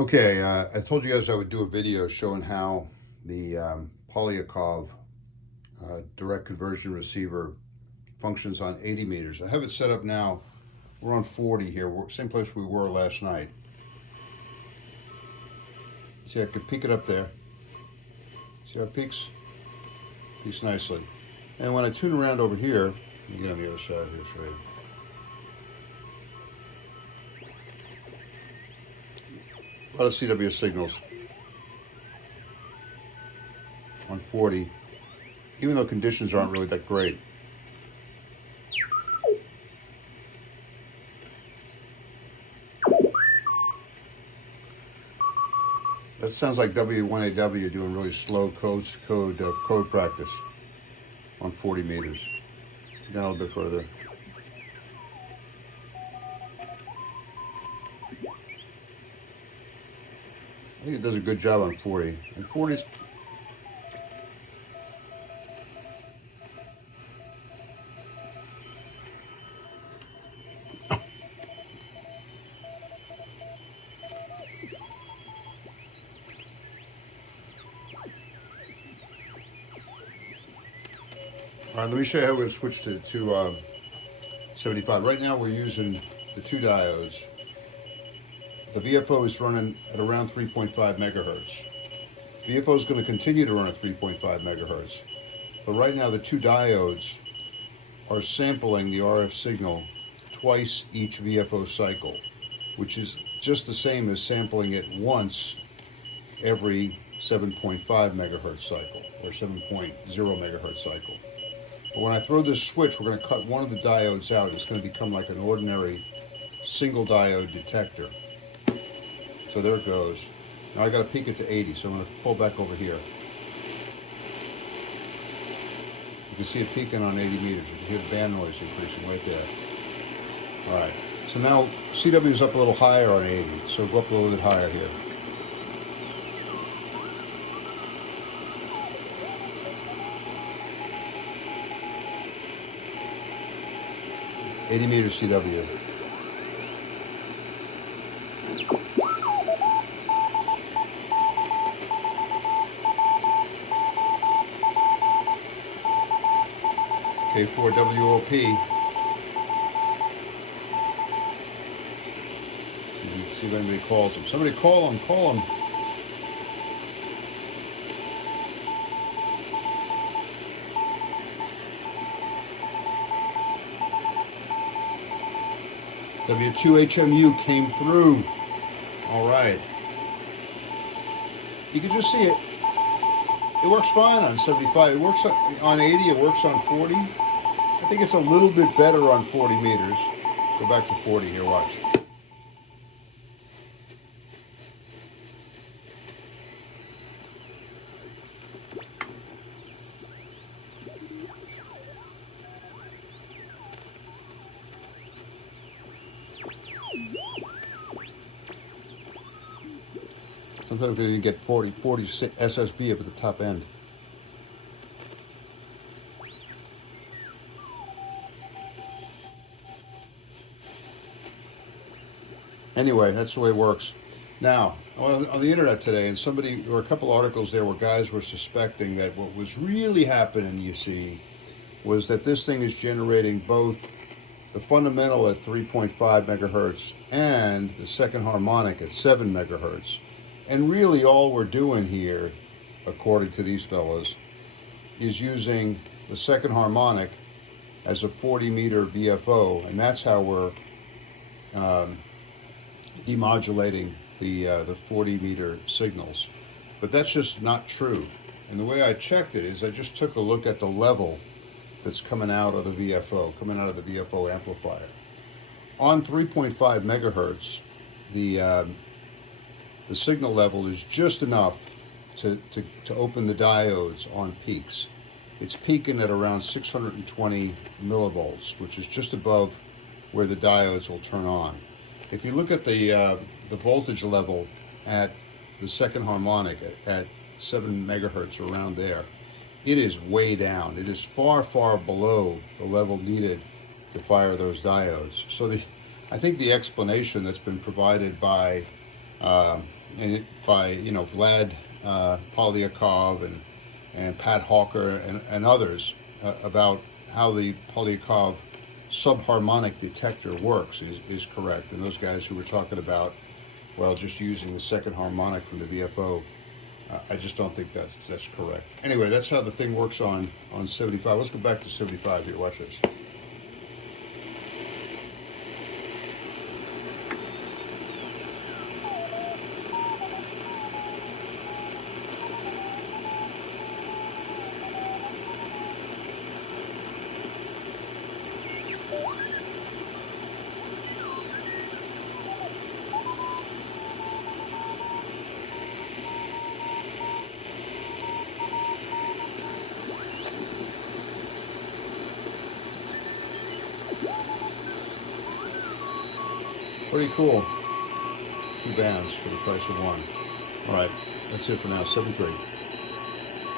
Okay, I told you guys I would do a video showing how the Polyakov direct conversion receiver functions on 80 meters. I have it set up now. We're on 40 here, same place we were last night. See, I could peek it up there. See how it peaks? Peaks nicely. And when I tune around over here, let me get on the other side here, show you. A lot of CW signals on 40, even though conditions aren't really that great. That sounds like W1AW doing really slow code practice on 40 meters. Down a little bit further. I think it does a good job on 40. And 40's all right, let me show you how we're going to switch to 75. Right now we're using the two diodes. The VFO is running at around 3.5 megahertz. VFO is going to continue to run at 3.5 megahertz. But right now the two diodes are sampling the RF signal twice each VFO cycle, which is just the same as sampling it once every 7.5 megahertz cycle or 7.0 megahertz cycle. But when I throw this switch, we're going to cut one of the diodes out. It's going to become like an ordinary single diode detector. So there it goes. Now I got to peak it to 80, so I'm going to pull back over here. You can see it peaking on 80 meters. You can hear the band noise increasing right there. All right. So now CW is up a little higher on 80, so go up a little bit higher here. (80 meters CW). K4 WOP. See if anybody calls him. Somebody call him, call him. W2HMU came through. All right. You can just see it. It works fine on 75. It works on 80. It works on 40. I think it's a little bit better on 40 meters. Go back to 40 here, watch. Sometimes they get 40 SSB up at the top end. Anyway, that's the way it works. Now, on the internet today, and there were a couple articles there where guys were suspecting that what was really happening, you see, was that this thing is generating both the fundamental at 3.5 megahertz and the second harmonic at 7 megahertz. And really all we're doing here, according to these fellows, is using the second harmonic as a 40 meter VFO, and that's how we're demodulating the 40 meter signals. But that's just not true. And the way I checked it is I just took a look at the level that's coming out of the VFO, coming out of the VFO amplifier. On 3.5 megahertz, the signal level is just enough to open the diodes on peaks. It's peaking at around 620 millivolts, which is just above where the diodes will turn on. If you look at the voltage level at the second harmonic at 7 megahertz, around there, it is way down. It is far, far below the level needed to fire those diodes. So I think the explanation that's been provided by and by Vlad Polyakov and Pat Hawker and others about how the Polyakov subharmonic detector works is correct. And those guys who were talking about, well, just using the second harmonic from the VFO, I just don't think that's correct. Anyway, that's how the thing works on 75. Let's go back to 75 here. Watch this. Pretty cool. 2 bands for the price of 1. All right, that's it for now. 73.